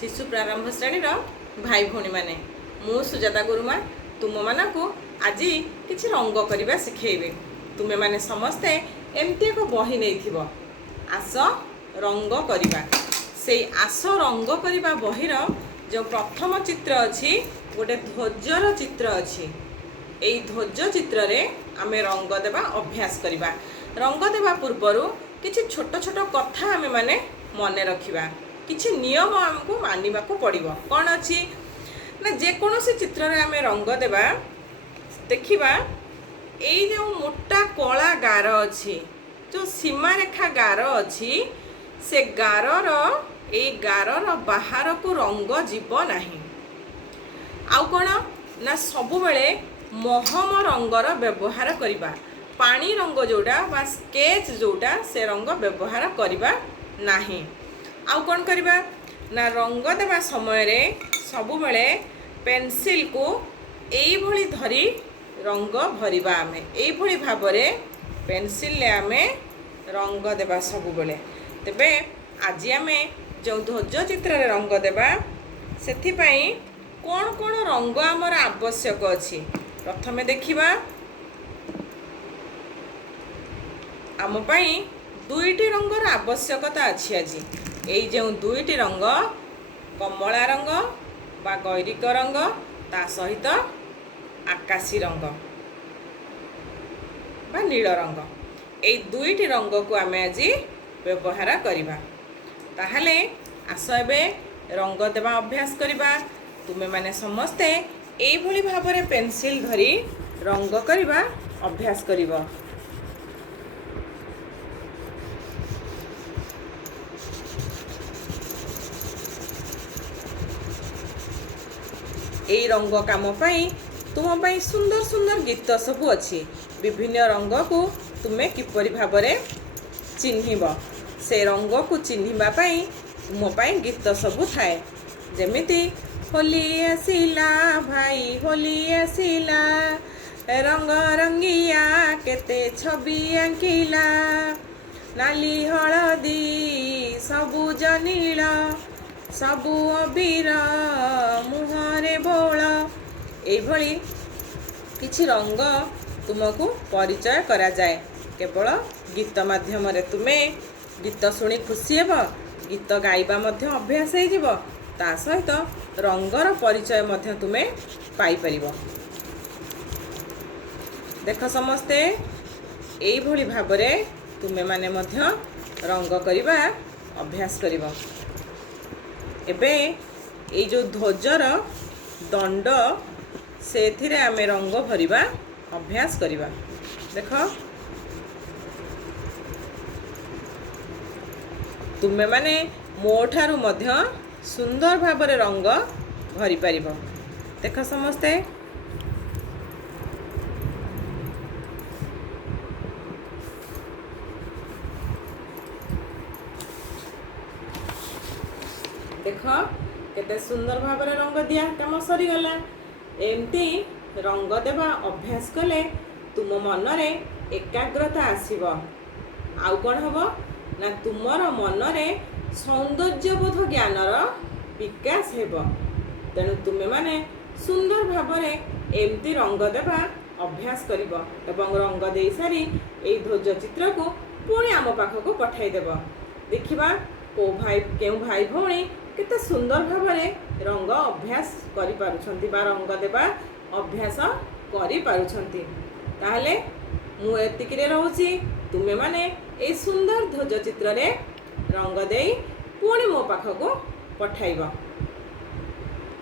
शिशु प्रारंभ श्रेणी भाई भौणी माने मु सुजाता गुरुमा तुम मानकु आज किछि रंग करबा सिखेबे। तुमे माने समस्ते एमती एक बही नहीं आस रंग करबा। से आस रंग करबा बहीर जो प्रथम चित्र अच्छी गोटे ध्वजर चित्र अच्छी। यही ध्वज चित्र रे आमे रंग देवा अभ्यास करबा। रंग देवा पूर्वर किछि छोट छोट कथा आमे माने मने रखिबा। किछि नियम हमको मानिबा को पड़िबो। कौन अच्छी ना जेकोसी चित्र रे आमे रंग देवा देखिबा एई जो मोटा कला गार अच्छी जो सीमा रेखा गार अच्छी से गारर एई गारर बाहर को रंग जीव नाही। आउ कौन ना सबु बेले महम रंगर व्यवहार करिबा। पानी रंग जोटा बा स्केच जोटा से रंग व्यवहार करिबा नाही। आउ कौन करिबा ना रंग देवा समय रे सबु बेले पेंसिल को एई भली धरी रंग भरिबा। आमे एई भली भाबरे पेंसिल ले आमे रंग देवा सबु बेले। तेबे आज आमे जो ध्वज चित्र रे रंग देवा सेथि पई कौन कौन रंग आमर आवश्यक अच्छी प्रथमे देखिबा। आम पई दुईटी रंगर आवश्यकता अच्छी। आज यही जो दुईटी रंग कमला रंग बा गैरिक रंग ता सहित आकाशी रंग बा नील रंग यही दुईटी रंग को आमे आज व्यवहार करिबा। ताहले आस एबे रंग देवा अभ्यास करिबा। तुमे माने समस्ते एई भली भाबरे पेंसिल धरी रंग करिबा अभ्यास करिबो। एई रंग काम पाई तुम पाई सुंदर सुंदर गीत सबू अच्छी। विभिन्न रंग को तुमे किपरि भाबरे चिन्हिब से रंग को चिन्हिबा पाई तुम पाई गीत सबू थाए। जेमिति होली आसिला भाई होली आसिला रंग रंगिया केते छवि आंकिला नाली हलदी सबुज नील सबु अबीर मुहरे बोल एभली किछि रंग तुमको परिचय करा जाए। केवल गीत माध्यम रे तुमे गीत शुणी खुशी हेब। गीत गाइबा मध्य अभ्यास हो जिवो। ता सहित रंगर परिचय मध्य तुमे पाई परिबो। देख समस्ते एई भली भाबरे तुमे माने मध्य रंग करिबा अभ्यास करिबो। एबे एई जो ध्वजर दंड सेथिरे आमे रंग भरिबा अभ्यास करिबा। देख तुमे माने मोठारु मध्य सुंदर भाबरे रंग भरि पारिबो। देख समस्ते देख केते सुंदर भाबरे रंग दिया काम सरी गला। एमती रंग देवा अभ्यास कले तुम मन रे एकाग्रता आसीबो। आउ कोन हबो ना तुमर मन रे सौंदर्यबोध ज्ञानर विकास हेबो। तेणु तुमे माने सुंदर भाबरे एमती रंग देवा अभ्यास करिबो एवं रंग देई सारी एई ध्वज चित्र को पुणी आम पाखक पठाई देबो। देखिबा केउ भाई भौणी केते सुंदर भाबरे रंग अभ्यास करि पारुछंती बा रंग देवा अभ्यास करि पारुछंती। ताहले मु एतिकिरे रहूची तुमे माने ए सुंदर ध्वज चित्र रे रंग देई पुणी मो पाखको पठाइबो।